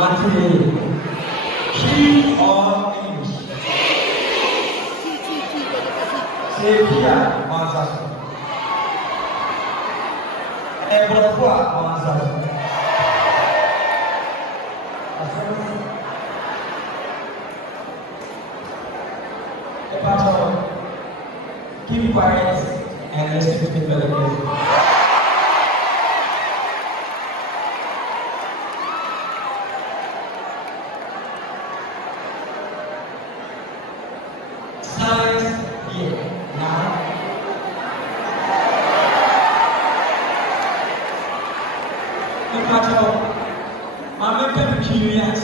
Matthew. Key or English? Say here, Mansaso. Ebrofua, Mansaso. Keep quiet and listen to me very carefully. Silence here. Now. My mental curious,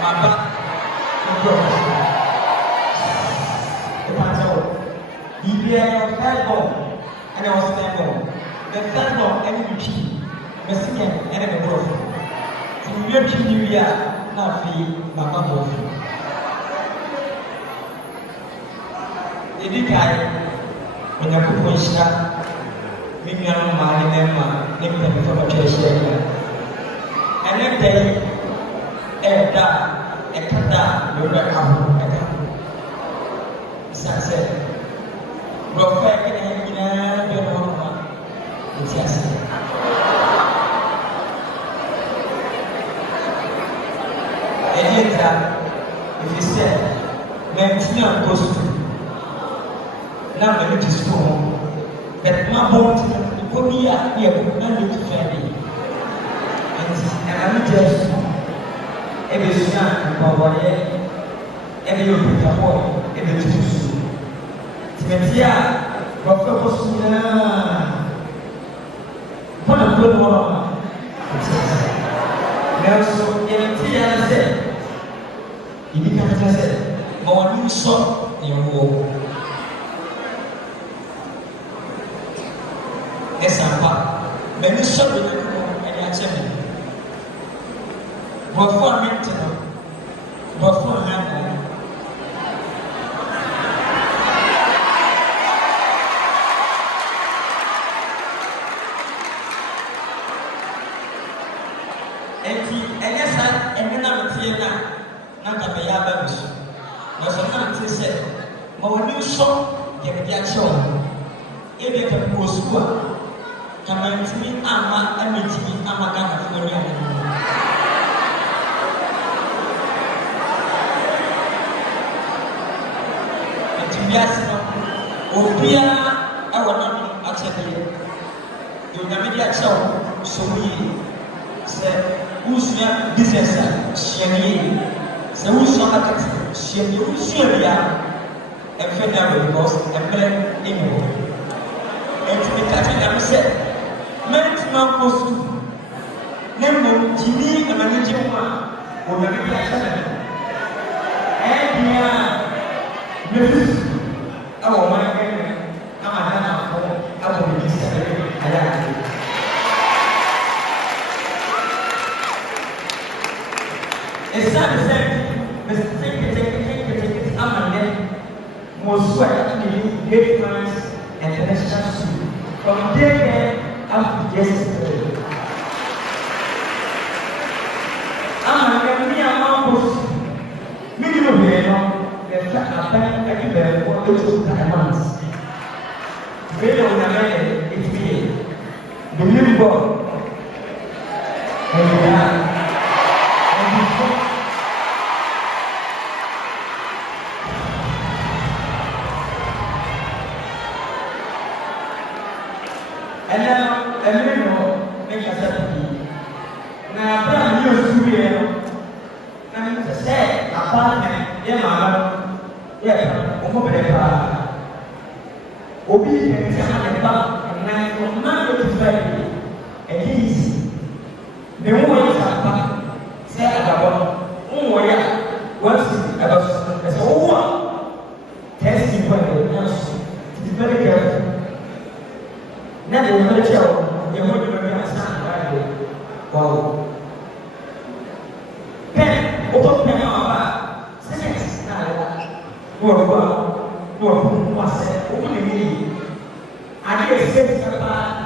my back, the third ball, and I was third ball. The third ball, and key, the second, and the growth. So we are New Year, not the Mama. Jadi kai menyakuisha mimi na mali nema ni mimi kwa kesho ya ene dai ekada yoga kamu sase rofa kina jono ma sase elita if you say mention post now let me just go that my boat could be a year and look friendly and I'm just every son and power every year with a boy every two Timetia but focus what a good one now so in Tia said you can't say our new song in your world Esapa, many sorry, and answer me. But for me, but for hand. And yes, and then I'm here now. Not a baby. No, sometimes they say, my new song, get the action. If you can post kama ntimi ama ametimi ama kana fori ana ntimiasi no obia awona achebe yo nyame dia chawo so yi se usia business sheni se usia market sheni usia bia e federal because e plan imo ntimi kati na se maintenant postu nemo jini amani juma o na bi acha bien me awo ma ama na ko awo bi sa ala esa take amane mo swa ni great minds and international school from there after yesterday. I'm me among minimum the fact that I give what those diamonds. Very on a man, it's me. The living God. And we are. And now, and then make us happy. Now, brand new studio. And to say, apartment, yeah, mama, yeah, obedience and back from Monday to Friday. At least, the woman is a say about what's about as a woman. Testing for the nurse. Be very careful. Now they will tell you what you are going to say. Wow. Pen, open pen on seconds. I get set about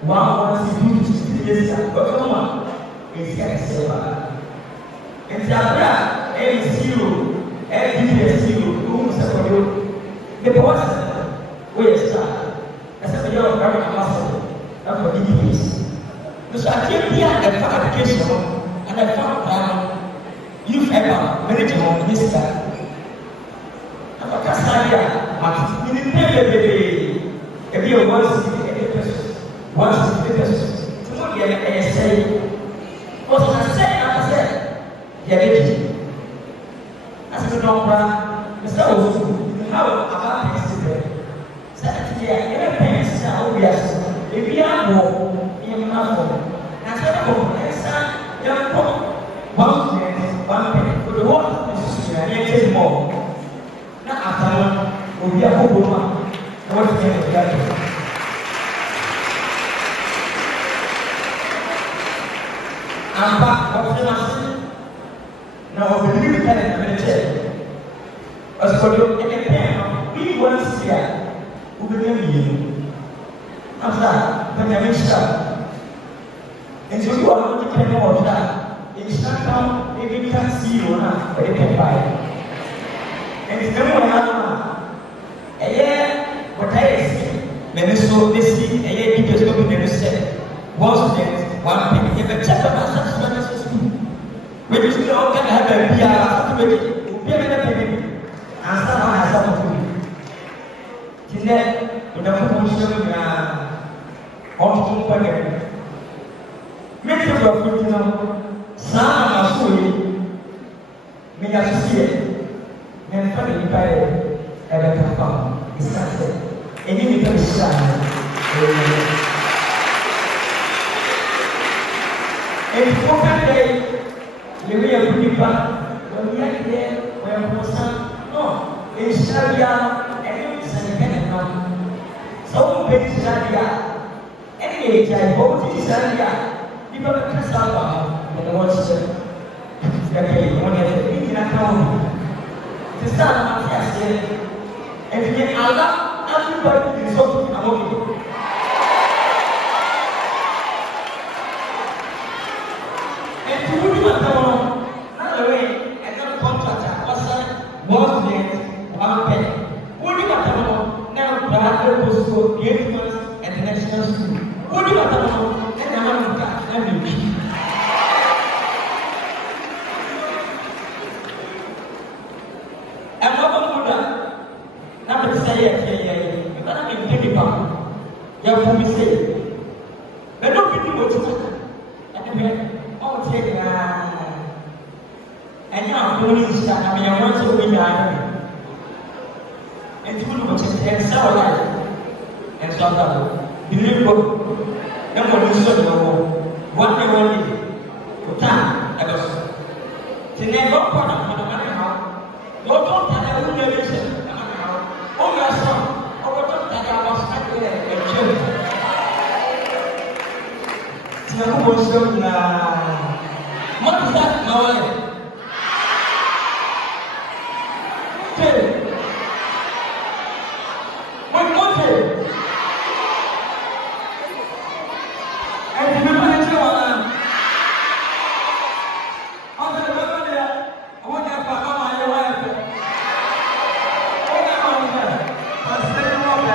1 1 2 3 years. But come on, it's get set. nti abira ɛyɛ zero ɛyɛ DPS zero ohun sɛ kɔdo bɛbɛ wɔsɛ wɔyɛ star ɛsɛ bɛyɛ ɔkara ambassador ɛfɔ DPS nso adeɛ bi a ɛfa application no ana ɛfa ɔkara no youth ɛba manager wɔn ɛyɛ star ɛfɔ kasa bi a ati ne ne bebree ebi yɛ 160 pesos 160 pesos tí mo yɛ ɛyɛ sɛyi ɔsɛ sɛyi na sɛ yɛbɛdi asɛ dɔnkora mesɛ wɔ so ha wɔ aba pɛsi bɛ sɛ ɛteɛ yɛbɛpɛn sɛ a wowi ase ebi abɔ yɛmma fɔ na sɛ bɔ ɛsa yɛnkɔ 1 for the whole institution and yɛkyɛ mɔ na ata no obi akɔbɔ mu a na wɔte yɛn ɛdi ato amba wɔte n'ase na ɔbɛdi bi ka ne na mɛkyɛ ɔsɔkɔdo ɛyɛ pɛn no bi wɔn si a wobɛnya mmienu after bɛnyame hyira nti obi wɔ hɔ wɔde pɛn no wɔhwɛ a nhyira kam ebi ka CEO no a ɔde pɛn baeɛ nti dɛm wɔ ha no a ɛyɛ wɔtae esi n'ani so esi ɛyɛ bi pɛ so bi n'ani sɛ one student one pɛn yɛbɛkyɛ pɛn na asase na n'asɛ sukuu wɛdi sukuu na ɔka na ha baabi a asase wɛdi obi a bɛda pɛn bi ansa na ɔna asa kɔkɔ bi ti nɛ ɔdɛmfo nhyira mu nyinaa ɔtoto mpa dɛm mɛti ɔdɔfo ti no saa na maso yi menya soseɛ mɛmfa ne nipa yɛ ɛbɛka fa ɛsiane sɛ ɛnyɛ nipa hyira no ɛnti wɔka dɛ yɛwe yɛ ko nipa wɔnyɛ deɛ wɔyɛ mposa no ɛnhyira bia ɛne sɛnekɛ ne nam sɛ wompɛ nhyira deɛ a ɛne yɛ agyae bɔ wote nhyira deɛ a nipa bɛka saa ba ho ɛne wɔkyekyɛ yɛkɛyɛ wɔne ɛfɛ ne nyina ka wo te saa no ate aseɛ ɛnti yɛ ala everybody is also among you ɛnti wodi wata wɔ no na lɛwe ɛnɛ contract a wɔsɛ one student one pen wodi wata wɔ no na nkura ɛkɔ sukuu 8 months international school wodi wata wɔ no ɛna ma no nka na mɛtwi ɛmɔbɔ mu da na mɛte sɛ yɛ yɛ ɛbɛna mɛmpɛ nipa yɛfo mi se bɛdɛ obi ni wɔti kaka ɛdɛbɛ ɔwoteɛ nyinaa ɛnyɛ akono ne nhyira na meyɛ wɔn sɛ obi nyaa ne nti wode wɔkyɛ ɛnsɛ wɔ yɛ ɛnso aba biri bɔ na mmɔ ne nsuo ne wɔ wɔn ne wɔn ne ota ɛbɛ so te na ɛbɛ kɔ na kɔ na ma ne ha na ɔtɔ ntade a wɔn nyɛ bi hyɛ na ma ne ha ɔyɛ so ɔbɛtɔ ntade a wɔso na ɛyɛ ɛtwam te na kɔ wɔn nhyira nyinaa mo te sɛ ma wɔyɛ te wɔn te ɛnti mi ma ne kyerɛ wɔn a ɔsɛ ne bɛbɛ deɛ ɔwɔ nyɛ fa ama ayɛ wɔyɛ fɛ ɔyɛ ama wɔn fɛ ɔsɛ ne wɔn fɛ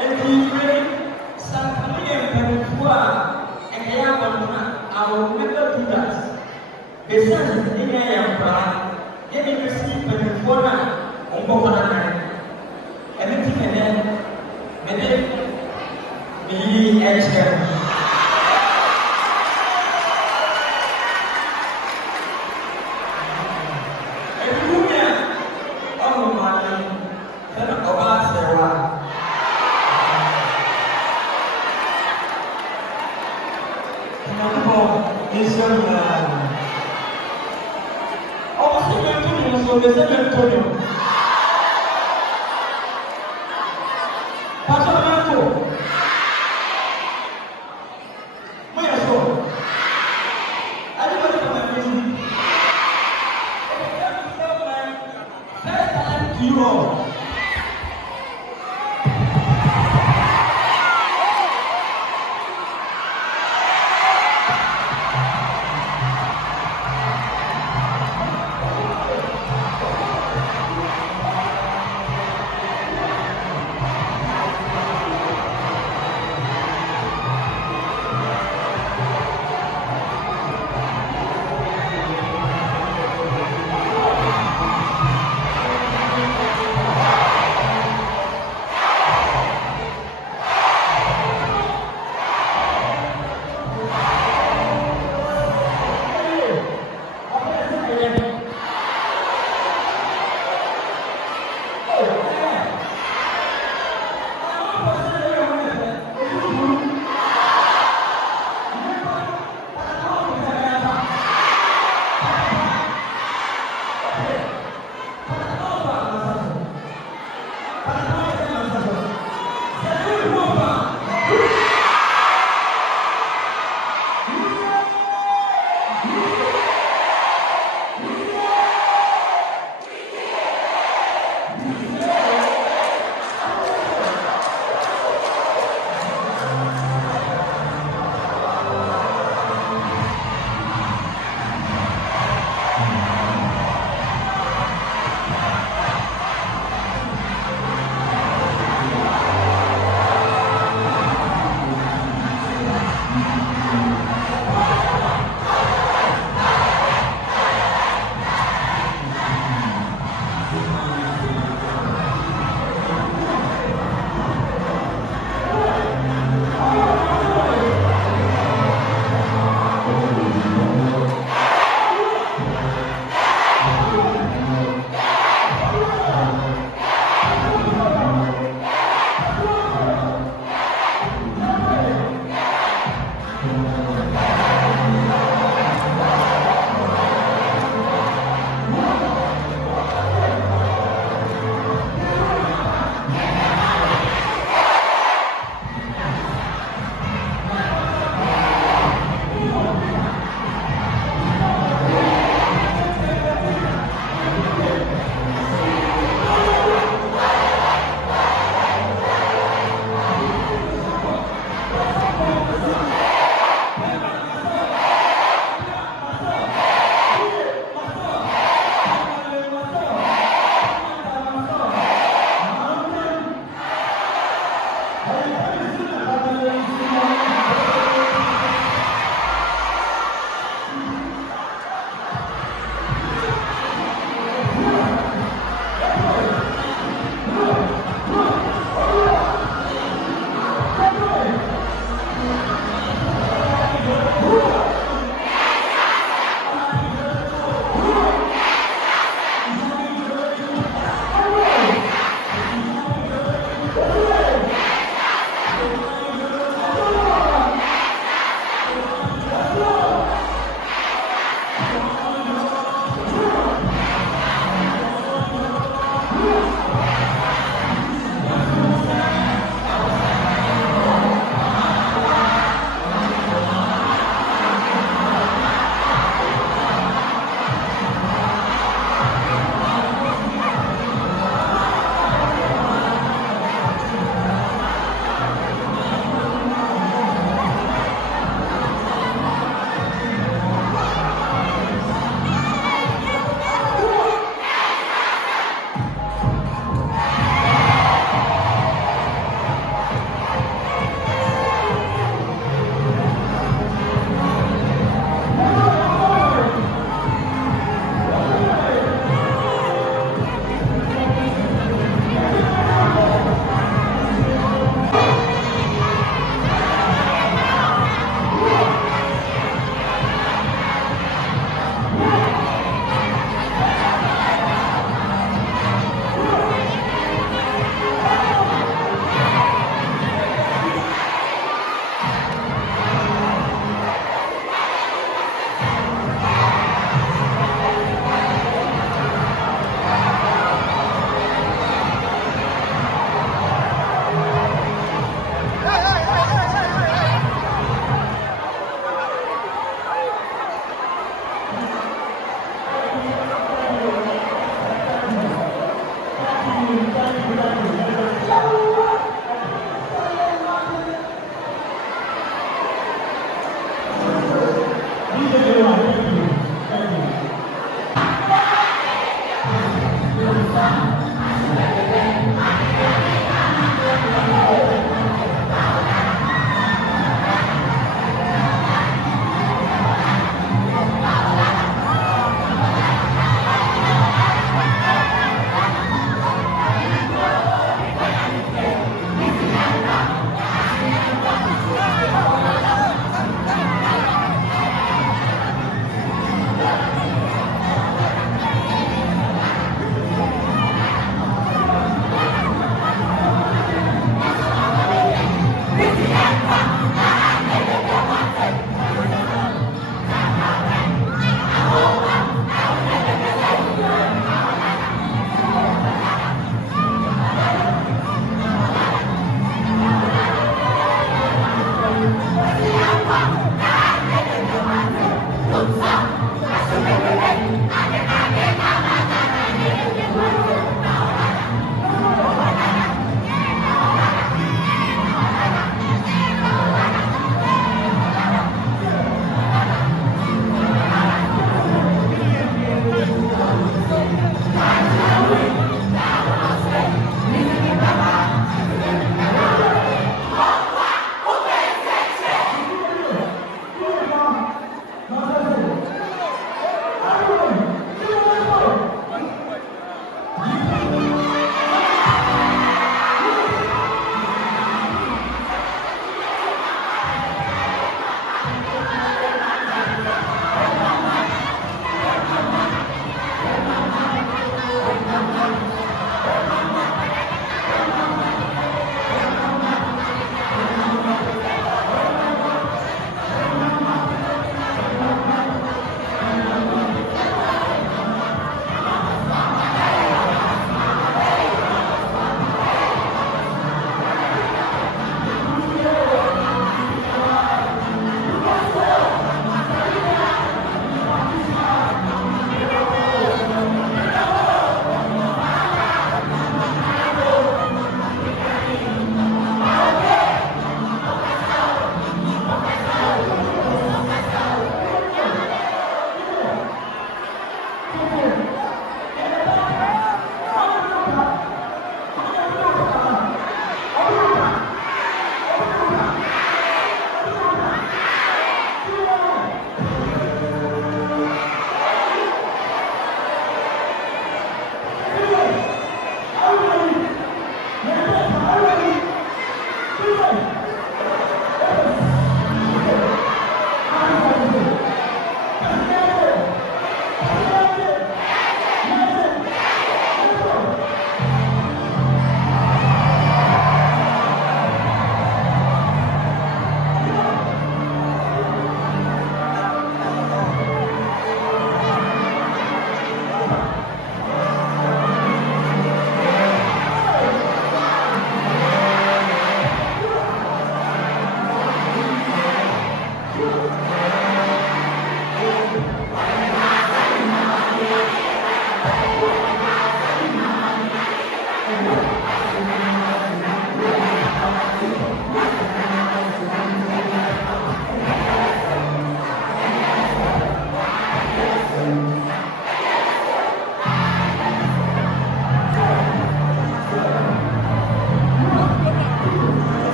ɛnti yɛ sankamo yɛ mpanyinfoɔ a ɛkɛyɛ abɔntona a wɔn never do that besides ne nyɛ yɛ nkwaraa yɛde bɛsi mpanyinfoɔ no a wɔn bɔ wɔn anan ɛne ti mɛnɛ mɛde meyi ɛkyerɛ no ɛbi wu mi a ɔmo maa no ɛna ɔbaa sɛwa ɛnabɔ nhyɛ nyinaa ɔmo sɛ mɛnto ne nso bɛsɛ mɛnto ne pasɔ mɛnto moyɛ so adebɔde kama mɛsi first time to you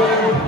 Thank you.